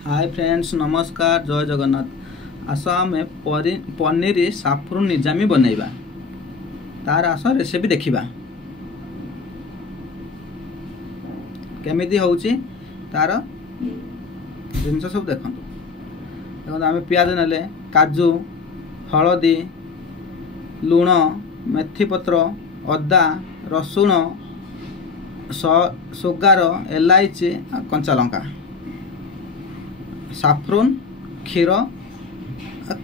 Hi friends, नमस्कार, जय जगन्नाथ। आस आम पनीर साफ्रुन निजामी बनैबा। तार आस रेसिपी देखिबा केमिति होउची। तार जिनस सब देखंतु। आम पियाज नेले, काजू, हलदी, लुण, मेथी पत्र, अदा, रसुण, सुगार, इलायची, कंचा लंका, साफ्रुन, क्षीर,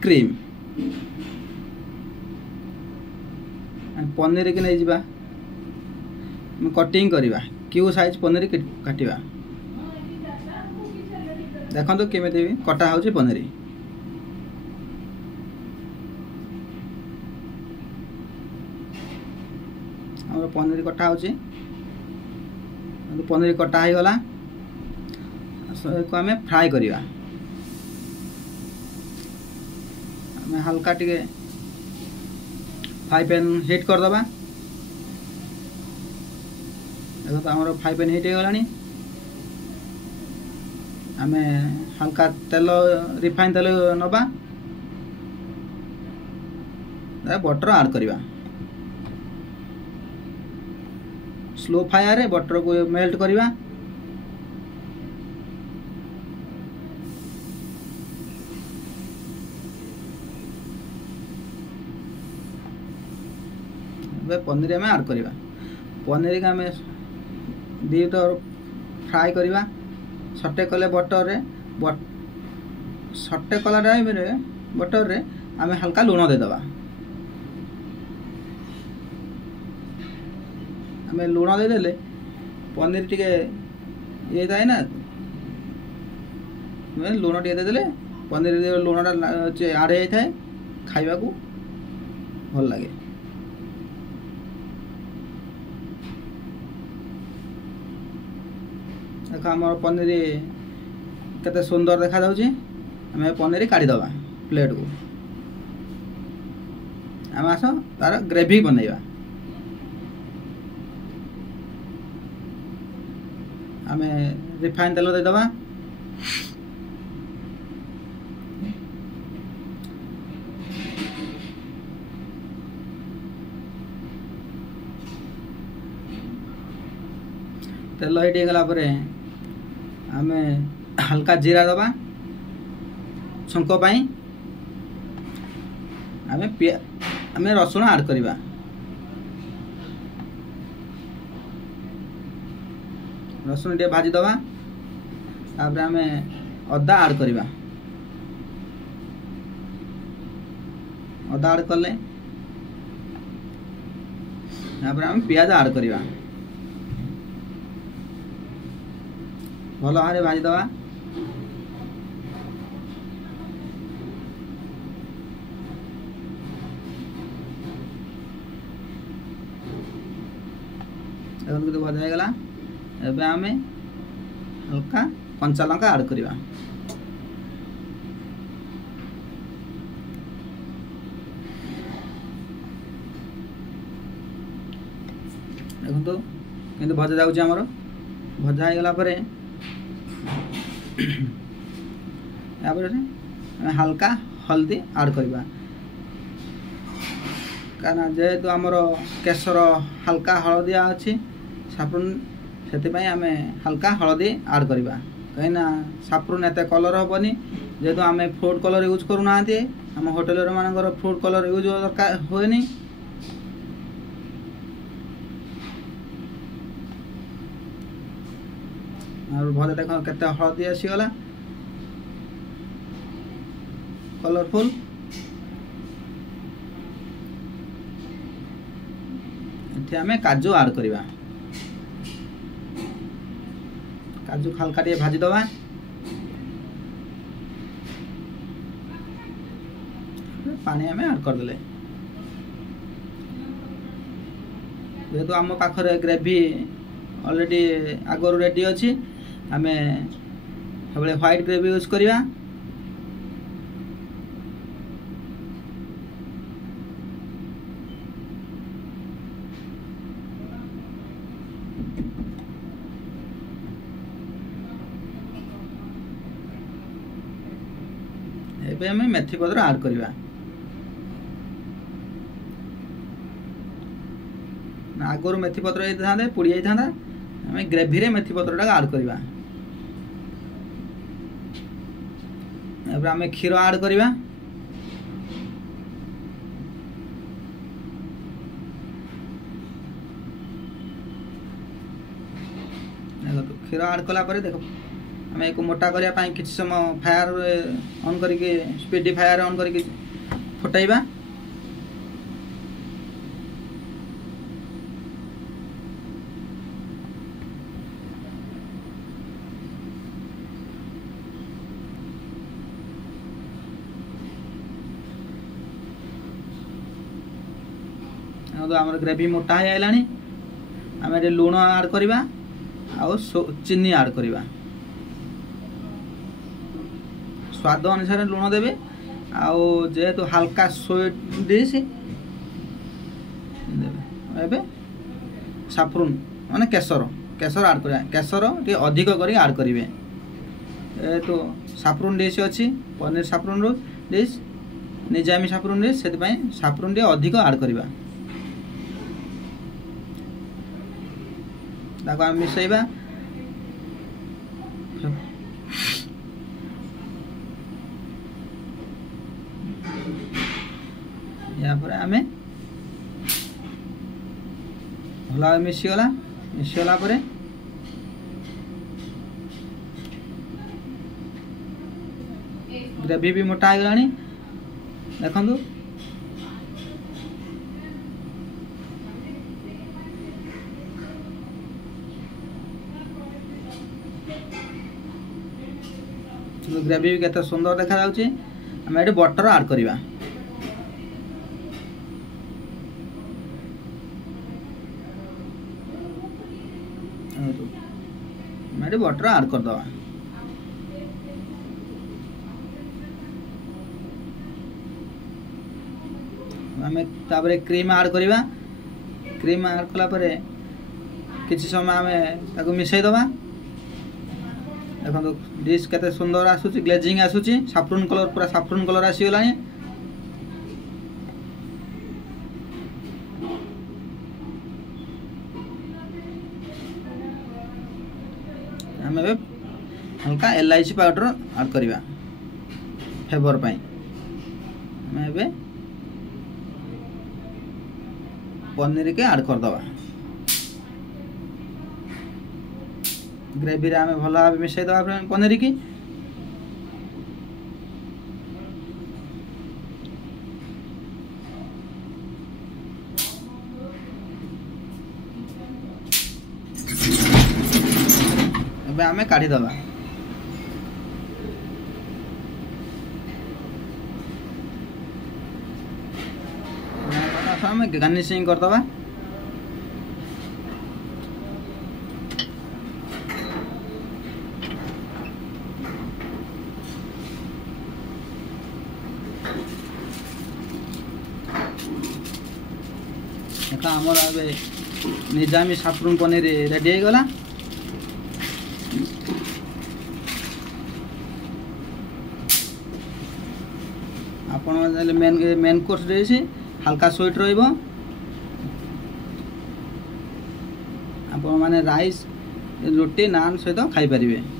क्रीम। पनीर की नहीं जावा कटिंग करवा। क्यू साइज पनीर काटिबा। देखो केमिति कटा होची पनीर। हमर पनीर कटा होची। पनीर कटा हो गला को आम फ्राए करवा। हल्का टिके फ्राई पैन हिट करदबा। देखो तो आमर फ्राई पैन हिट हो गलानी। आम हल्का तेल, रिफाइन तेल नबा। बटर ऐड करवा। स्लो फायर रे बटर को मेल्ट करवा। पनीर आम ऐड करवा। पनीर के आम दीट फ्राए करवा। सटे कले बटर रे सटे कला टाइम रे बटर रे आम हल्का लुण देदबा। आम लुण देदेले पनीर टिके ये थाए ना। लुण टे देदेले पनीर लुणटा आड़ हो जाए, खाइबा को भल लगे। देखो आम पनीर केते सुंदर देखा जाउची। आम पनीर काढ़ीदबा प्लेट को। आम आस तार ग्रेवी बनैबा। आम रिफाइन तेल देदबा। तेल हिट गला परे आम हल्का जीरा दबा छुंक पाई। आम रसुण ऐड करवा। रसुण टे भाजी दबा। तापर आम अदा ऐड करवा। अदा ऐड कले आम पियाज ऐड करवा। भल भाव भाजी दबा। भजा हो गला। एबे आम हल्का कंचा लंका ऐड करवा। देखो किंतु भजा जाउची। हमर भजा हो गला परे हल्का हल्दी ऐड करवा। कारण जेहेतु आमर केसर हल्का हलदिया अच्छी साफ्रुन से आम हल्का हलदी ऐड करवा। कहीं साफ्रुन एत कलर हेनी। जेहेतु आम फूड कलर यूज करूना। आम होटेल मानकर फूड कलर यूज दरकार हुए। भले देख केते हलदी आसीगला कलरफुल। इथे आमे काजू ऐड करवा। काजू हल्का टे भाजी दबा। पानी आमे ऐड कर देले। जेहेतु आम पाखरे ग्रेवी ऑलरेडी आगरू रेडी अच्छी। आमे सबले व्हाइट ग्रेवी यूज करवा। ଏବେ ଆମେ ମେଥି ପତ୍ର ଆଡ୍ କରିବା। ଆଗରୁ ମେଥି ପତ୍ର ହେଇଥାନ୍ତେ ପୋଡ଼ି ଯାଇଥାନ୍ତା, ଆମେ ଗ୍ରେଭିରେ ମେଥି ପତ୍ରଟାକୁ ଆଡ୍ କରିବା। ଏବେ ଆମେ କ୍ଷୀର ଆଡ୍ କରିବା। ଦେଖନ୍ତୁ କ୍ଷୀର ଆଡ୍ କଲା ପରେ ଦେଖ ଆମେ ଏକୁ ମୋଟା କରିବା ପାଇଁ କିଛି ସମୟ ଫାୟାର ଅନ୍ କରିକି ସ୍ପିଡି ଫାୟାର ଅନ୍ କରିକି ଫୁଟାଇବା। ଆମର ଗ୍ରେଭି ମୋଟା ହେଇଗଲାଣି। ଆମେ ଏଠି ଲୁଣ ଆଡ୍ କରିବା ଆଉ ଚିନି ଆଡ୍ କରିବା। स्वाद अनुसार लुण देवे। आउ जेहेतु हल्का स्वीट डिश एबे साफरून माने केसर केसर आड करिया। केसर टी अधिक करी आड करिवे। तो साफरून डिश अछि पनीर साफरून डिश निजामी साफरून डिश सेति पई साफरून टी अधिक आड करिवा। ताको हम मिसैबा। यहाँ पर आमे भला मिसीगला परे ग्रेवी भी मोटा हो गलानी। देखंतु ग्रेवी भी केते सुंदर देखा जाउची। हम एठी बटर ऐड करिवा। मेरे बटर ऐड कर दवा। आमे ताबरे क्रीम ऐड करिवा। क्रीम ऐड कला परे किछि समय आमे ताको मिसै दवा। देखो डिश केते सुंदर आसुची ग्लेजिंग आसुची। साफरून कलर पूरा साफरून कलर आसी गलानी। आम हल्का इलायची पाउडर ऐड करिवा फ्लेवर पाई। आम पनीर के ऐड कर दवा। ग्रेवी रे आम भल भाव मिसई दवा पनीर की। आमे काढ़ी दवा। आमे गार्निशिंग कर दवा। देखा हमर आबे निजामी साफरून पनीर रेडी हो गला। आपण मेन कोर्स देसी हल्का स्वीट रहिबो। आपण माने राइस रोटी नान सहित खाई परिबे।